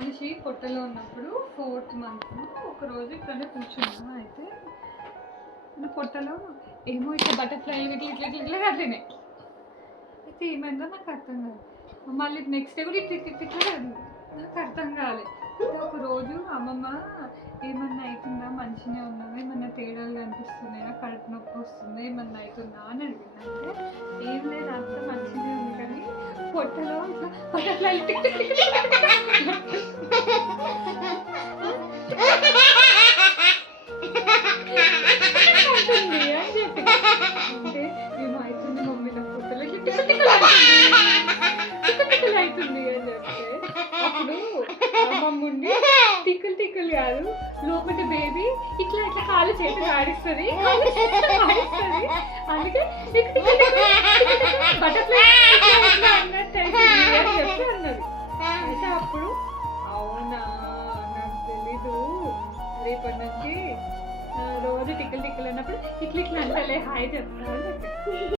మనిషి పొట్టలో ఉన్నప్పుడు ఫోర్త్ మంత్ ఒక రోజు ఇక్కడనే కూర్చున్నా అయితే పొట్టలో ఏమో ఇట్లా బటర్ఫ్లైలు ఇట్లా ఇట్లా ఇట్లా ఇట్లా కట్టినాయి అయితే ఏమైందో నాకు అర్థం కాదు మళ్ళీ నెక్స్ట్ డే కూడా ఇట్లా ఇట్లా ఇట్లా కాదు నాకు అర్థం కాలేదు ఒక రోజు అమ్మమ్మ ఏమన్నా అవుతుందా మంచిగా ఉన్నావా ఏమన్నా తేడాలు కనిపిస్తున్నాయా కడుపు నొప్పి వస్తుందా ఏమన్నా అవుతుందా అని అడిగిందంటే ఏం లేదు అంత మంచిగా ఉంది కానీ పొట్టలో ఇట్లా అవుతుంది అని చెప్తే అప్పుడు టిక్కులు టిక్కులు కాదు లోపల బేబీ ఇట్లా ఇట్లా కాలు చేతి ఆడిస్తుంది ఆడిస్తుంది అందుకే బటర్ఫ్లై అన్నట్టు అని చెప్పి రేపటి నుంచి రోజు టిక్కులు టిక్కులు అన్నప్పుడు ఇట్లా ఇట్లా అంటలే హాయ్ చెప్తాను